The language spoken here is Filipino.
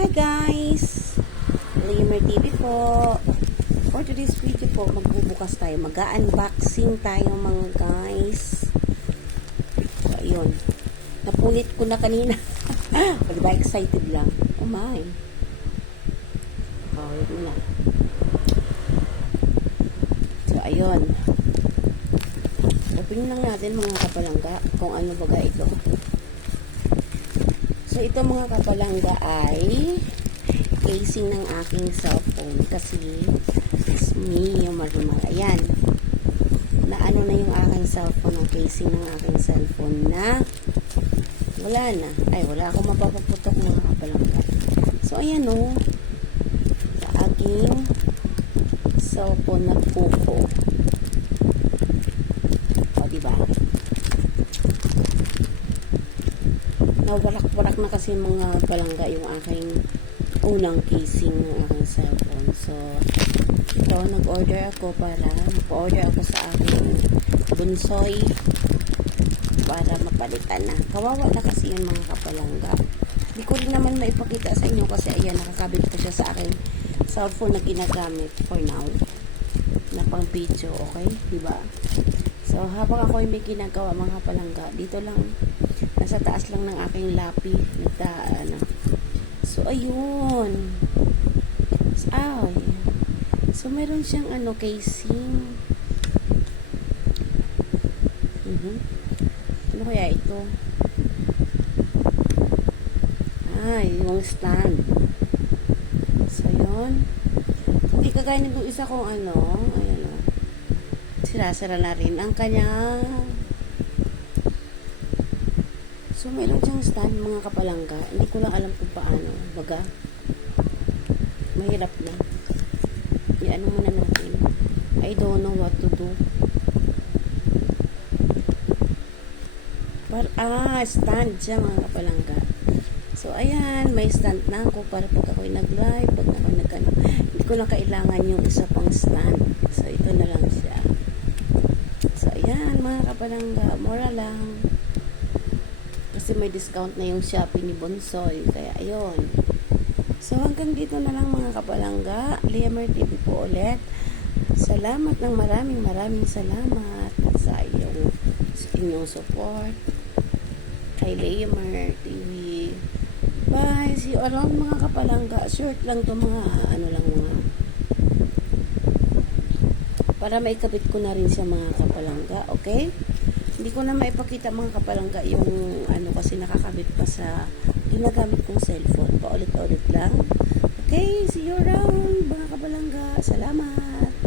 Hi guys! Lamer TV po. For today's video po, magbubukas tayo. Mag-unboxing tayo mga guys. So, ayun. Napulit ko na kanina. Diba excited lang? Oh my. Kawin mo na. So, ayun. Open lang natin mga kapalangga kung ano baga ito. So, ito mga kapalangga ay casing ng aking cellphone kasi it's me yung marumar. Ayan. Na ano na yung aking cellphone, ang casing ng aking cellphone na wala na. Ay, wala akong mapapaputok mga kapalangga. So, ayan o. Sa aking cellphone na Poco. O, diba? Warak-warak na kasi mga palangga yung aking unang casing ng aking cellphone. So, ito, nag-order ako sa aking bunsoy para mapalitan na. Kawawa na kasi yung mga kapalangga. Hindi ko rin naman maipakita sa inyo kasi ayan, nakakabit ko siya sa aking cellphone na ginagamit for now na pang video, okay? Diba? So, habang ako yung may ginagawa mga kapalangga, dito lang nasa taas lang ng aking lapi so ayun so meron siyang casing ano kaya ito yung stand. So yun, hindi kagaya ng isa kong ayan sira-sira na rin ang kanyang. So, meron siyang stand mga kapalangga. Hindi ko lang alam kung paano. Baga, mahirap na. I-ano muna natin. I don't know what to do. Stand siya mga kapalangga. So, ayan. May stand na ako para pag ako'y nag-live, pag ako'y hindi ko na kailangan yung isa pang stand. So, ito na lang siya. So, ayan mga kapalangga. Mura lang. Kasi may discount na yung Shopee ni Bonsoy. Kaya, ayun. So, hanggang dito na lang mga kapalangga. Lamer TV po ulit. Salamat ng maraming salamat sa inyong support kay Lamer TV. Bye! See you around mga kapalangga. Short lang to mga, mga para maikabit ko na rin siya mga kapalangga. Okay? Hindi ko na maipakita mga kapalangga yung kasi nakakabit pa sa ginagamit kong cellphone. Paulit-ulit lang. Okay, see you around mga kapalangga. Salamat!